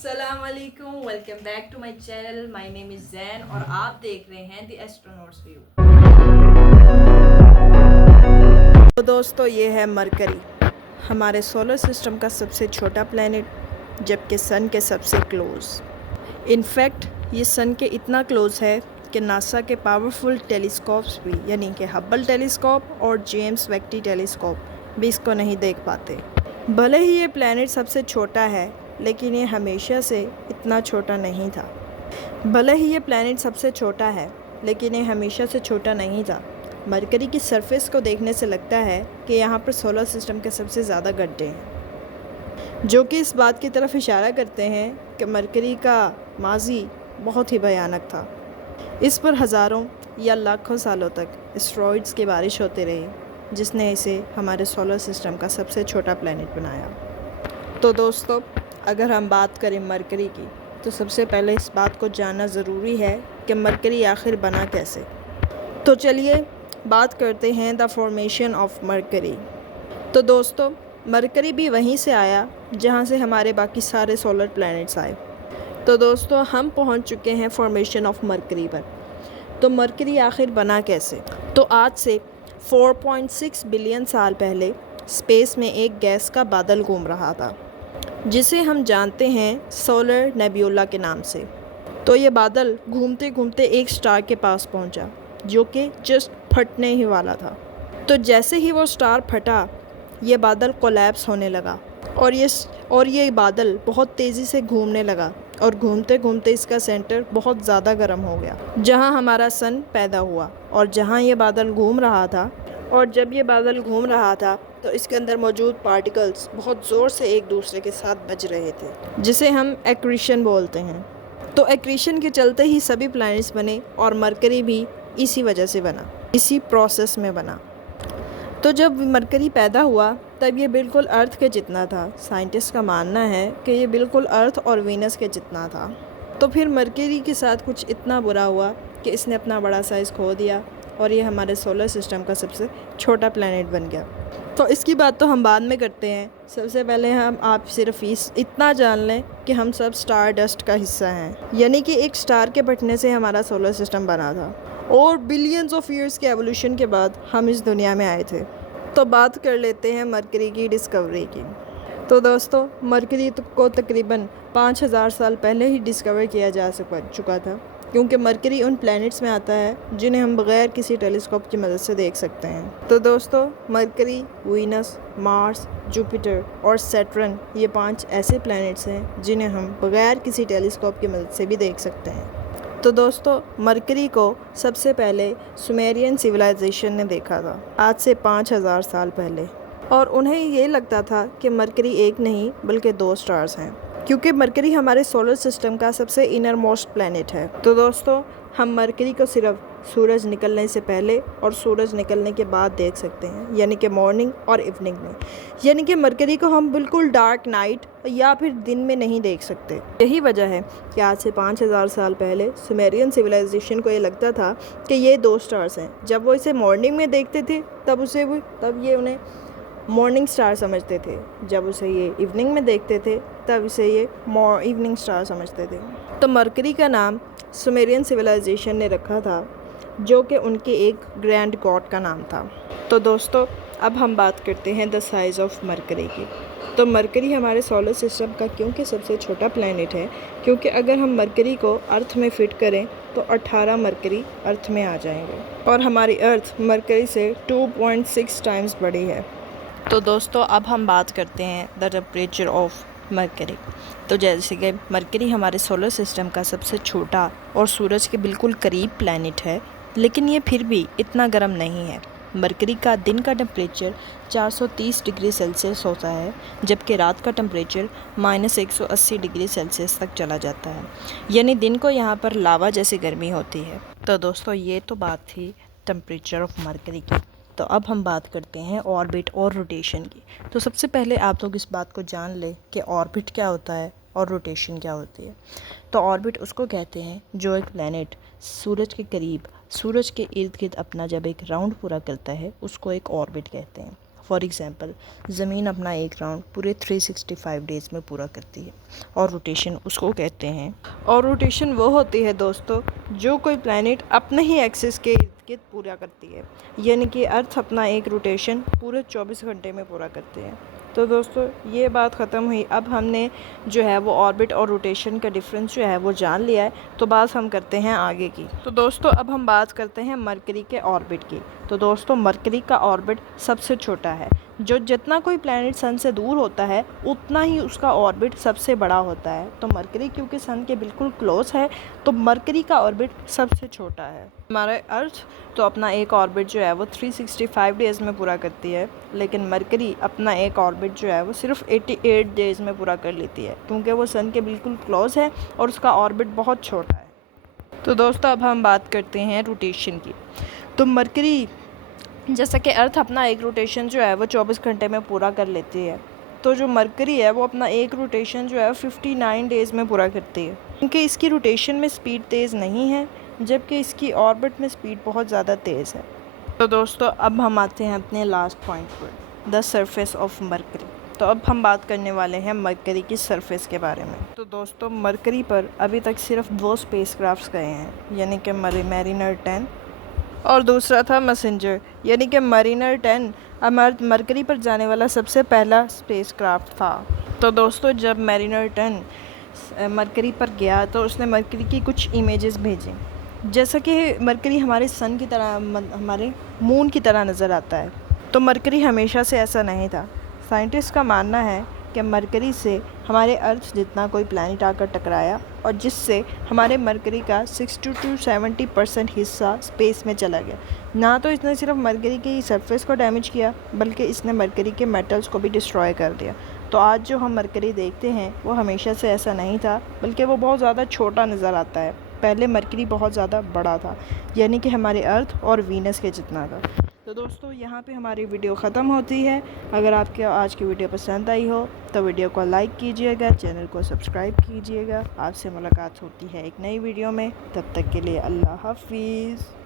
अस्सलाम वालेकुम, welcome back to my channel. My name is Jain और आप देख रहे हैं द एस्ट्रोनॉट्स व्यू। तो दोस्तों, ये है मरकरी, हमारे सोलर सिस्टम का सबसे छोटा प्लैनेट, जबकि सन के सबसे क्लोज़। इनफैक्ट ये सन के इतना क्लोज़ है कि नासा के पावरफुल टेलीस्कोप्स भी, यानी कि हब्बल टेलीस्कोप और जेम्स वेब टेलीस्कोप भी इसको नहीं देख पाते। भले ही ये प्लैनेट सबसे छोटा है, लेकिन ये हमेशा से इतना छोटा नहीं था। भले ही ये प्लैनेट सबसे छोटा है, लेकिन ये हमेशा से छोटा नहीं था। मरकरी की सरफेस को देखने से लगता है कि यहाँ पर सोलर सिस्टम के सबसे ज़्यादा गड्ढे हैं, जो कि इस बात की तरफ इशारा करते हैं कि मरकरी का माजी बहुत ही भयानक था। इस पर हज़ारों या लाखों सालों तक एस्टेरॉइड्स की बारिश होती रही, जिसने इसे हमारे सोलर सिस्टम का सबसे छोटा प्लैनेट बनाया। तो दोस्तों, अगर हम बात करें मरकरी की, तो सबसे पहले इस बात को जानना ज़रूरी है कि मरकरी आखिर बना कैसे। तो चलिए बात करते हैं द फॉर्मेशन ऑफ मरकरी। तो दोस्तों, मरकरी भी वहीं से आया जहां से हमारे बाकी सारे सोलर प्लैनेट्स आए। तो दोस्तों, हम पहुंच चुके हैं फॉर्मेशन ऑफ मरकरी पर। तो मरकरी आखिर बना कैसे? तो आज से 4.6 बिलियन साल पहले स्पेस में एक गैस का बादल घूम रहा था, जिसे हम जानते हैं सोलर नेब्यूला के नाम से। तो ये बादल घूमते घूमते एक स्टार के पास पहुंचा, जो कि जस्ट फटने ही वाला था। तो जैसे ही वो स्टार फटा, ये बादल कोलैप्स होने लगा और ये बादल बहुत तेज़ी से घूमने लगा और घूमते घूमते इसका सेंटर बहुत ज़्यादा गर्म हो गया, जहां हमारा सन पैदा हुआ। और जहां ये बादल घूम रहा था, और जब ये बादल घूम रहा था, तो इसके अंदर मौजूद पार्टिकल्स बहुत ज़ोर से एक दूसरे के साथ बज रहे थे, जिसे हम एक्रीशन बोलते हैं। तो एक्रीशन के चलते ही सभी प्लैनेट्स बने, और मरकरी भी इसी वजह से बना, इसी प्रोसेस में बना। तो जब मरकरी पैदा हुआ, तब ये बिल्कुल अर्थ के जितना था। साइंटिस्ट का मानना है कि ये बिल्कुल अर्थ और वीनस के जितना था। तो फिर मरकरी के साथ कुछ इतना बुरा हुआ कि इसने अपना बड़ा साइज़ खो दिया, और ये हमारे सोलर सिस्टम का सबसे छोटा प्लैनेट बन गया। तो इसकी बात तो हम बाद में करते हैं। सबसे पहले आप सिर्फ इतना जान लें कि हम सब स्टार डस्ट का हिस्सा हैं, यानी कि एक स्टार के फटने से हमारा सोलर सिस्टम बना था, और बिलियंस ऑफ ईयर्स के एवोल्यूशन के बाद हम इस दुनिया में आए थे। तो बात कर लेते हैं मरकरी की डिस्कवरी की। तो दोस्तों, मरकरी को तकरीबन 5000 साल पहले ही डिस्कवर किया जा चुका था, क्योंकि मरकरी उन प्लैनेट्स में आता है जिन्हें हम बग़ैर किसी टेलीस्कोप की मदद से देख सकते हैं। तो दोस्तों, मरकरी, वीनस, मार्स, जुपिटर और सैटर्न, ये 5 ऐसे प्लैनेट्स हैं जिन्हें हम बग़ैर किसी टेलीस्कोप की मदद से भी देख सकते हैं। तो दोस्तों, मरकरी को सबसे पहले सुमेरियन सिविलाइजेशन ने देखा था, आज से 5000 साल पहले। और उन्हें ये लगता था कि मरकरी एक नहीं बल्कि 2 स्टार्स हैं, क्योंकि मरकरी हमारे सोलर सिस्टम का सबसे इनर मोस्ट प्लैनेट है। तो दोस्तों, हम मरकरी को सिर्फ सूरज निकलने से पहले और सूरज निकलने के बाद देख सकते हैं, यानी कि मॉर्निंग और इवनिंग में। यानी कि मरकरी को हम बिल्कुल डार्क नाइट या फिर दिन में नहीं देख सकते। यही वजह है कि आज से 5000 साल पहले सुमेरियन सिविलाइजेशन को ये लगता था कि ये 2 स्टार्स हैं। जब वो इसे मॉर्निंग में देखते थे, तब ये उन्हें मॉर्निंग स्टार समझते थे। जब उसे ये इवनिंग में देखते थे, तब इसे ये इवनिंग स्टार समझते थे। तो मरकरी का नाम सुमेरियन सिविलाइजेशन ने रखा था, जो कि उनके एक ग्रैंड गॉड का नाम था। तो दोस्तों, अब हम बात करते हैं द साइज़ ऑफ मरकरी की। तो मरकरी हमारे सोलर सिस्टम का क्योंकि सबसे छोटा प्लैनेट है, क्योंकि अगर हम मरकरी को अर्थ में फ़िट करें तो 18 मरकरी अर्थ में आ जाएंगे, और हमारी अर्थ मरकरी से 2.6 टाइम्स बड़ी है। तो दोस्तों, अब हम बात करते हैं द टेम्परेचर ऑफ मरकरी। तो जैसे कि मरकरी हमारे सोलर सिस्टम का सबसे छोटा और सूरज के बिल्कुल करीब प्लैनेट है, लेकिन ये फिर भी इतना गर्म नहीं है। मरकरी का दिन का टेम्परेचर 430 डिग्री सेल्सियस होता है, जबकि रात का टेम्परेचर -180 डिग्री सेल्सियस तक चला जाता है, यानी दिन को यहाँ पर लावा जैसी गर्मी होती है। तो दोस्तों, ये तो बात थी टेम्परेचर ऑफ मरकरी की। तो अब हम बात करते हैं ऑर्बिट और रोटेशन की। तो सबसे पहले आप लोग इस बात को जान लें कि ऑर्बिट क्या होता है और रोटेशन क्या होती है। तो ऑर्बिट उसको कहते हैं जो एक प्लैनेट सूरज के करीब, सूरज के इर्द गिर्द अपना जब एक राउंड पूरा करता है, उसको एक ऑर्बिट कहते हैं। फॉर एग्ज़ाम्पल ज़मीन अपना एक राउंड पूरे 365 डेज़ में पूरा करती है और रोटेशन उसको कहते हैं। और रोटेशन वो होती है दोस्तों जो कोई प्लैनेट अपने ही एक्सिस के इर्द गिर्द पूरा करती है, यानी कि अर्थ अपना एक रोटेशन पूरे 24 घंटे में पूरा करते हैं। तो दोस्तों ये बात ख़त्म हुई। अब हमने जो है वो ऑर्बिट और रोटेशन का डिफरेंस जो है वो जान लिया है, तो बात हम करते हैं आगे की। तो दोस्तों अब हम बात करते हैं मरकरी के ऑर्बिट की। तो दोस्तों मरकरी का ऑर्बिट सबसे छोटा है। जो जितना कोई प्लैनेट सन से दूर होता है उतना ही उसका ऑर्बिट सबसे बड़ा होता है। तो मरकरी क्योंकि सन के बिल्कुल क्लोज है तो मरकरी का ऑर्बिट सबसे छोटा है। हमारे अर्थ तो अपना एक ऑर्बिट जो है वो 365 डेज़ में पूरा करती है, लेकिन मरकरी अपना एक ऑर्बिट जो है वो सिर्फ 88 डेज़ में पूरा कर लेती है, क्योंकि वो सन के बिल्कुल क्लोज है और उसका ऑर्बिट बहुत छोटा है। तो दोस्तों अब हम बात करते हैं रोटेशन की। तो मरकरी जैसा कि अर्थ अपना एक रोटेशन जो है वो 24 घंटे में पूरा कर लेती है, तो जो मरकरी है वो अपना एक रोटेशन जो है 59 डेज़ में पूरा करती है, क्योंकि इसकी रोटेशन में स्पीड तेज़ नहीं है, जबकि इसकी ऑर्बिट में स्पीड बहुत ज़्यादा तेज़ है। तो दोस्तों अब हम आते हैं अपने लास्ट पॉइंट पर, द सरफेस ऑफ मरकरी। तो अब हम बात करने वाले हैं मरकरी की सरफेस के बारे में। तो दोस्तों मरकरी पर अभी तक सिर्फ 2 स्पेसक्राफ्ट्स गए हैं, यानी कि मैरिनर 10 और दूसरा था मैसेंजर, यानी कि मैरिनर 10 मरकरी पर जाने वाला सबसे पहला स्पेसक्राफ्ट था। तो दोस्तों जब मैरिनर 10 मरकरी पर गया तो उसने मरकरी की कुछ इमेजेस भेजी। जैसा कि मरकरी हमारे सन की तरह, हमारे मून की तरह नज़र आता है, तो मरकरी हमेशा से ऐसा नहीं था। साइंटिस्ट का मानना है कि मरकरी से हमारे अर्थ जितना कोई प्लैनेट आकर टकराया और जिससे हमारे मरकरी का 60 to 70% हिस्सा स्पेस में चला गया। ना तो इसने सिर्फ मरकरी की सरफेस को डैमेज किया, बल्कि इसने मरकरी के मेटल्स को भी डिस्ट्रॉय कर दिया। तो आज जो हम मरकरी देखते हैं वो हमेशा से ऐसा नहीं था, बल्कि वो बहुत ज़्यादा छोटा नज़र आता है। पहले मरकरी बहुत ज़्यादा बड़ा था, यानी कि हमारे अर्थ और वीनस के जितना था। तो दोस्तों यहाँ पे हमारी वीडियो ख़त्म होती है। अगर आपके आज की वीडियो पसंद आई हो तो वीडियो को लाइक कीजिएगा, चैनल को सब्सक्राइब कीजिएगा। आपसे मुलाकात होती है एक नई वीडियो में, तब तक के लिए अल्लाह हाफिज़।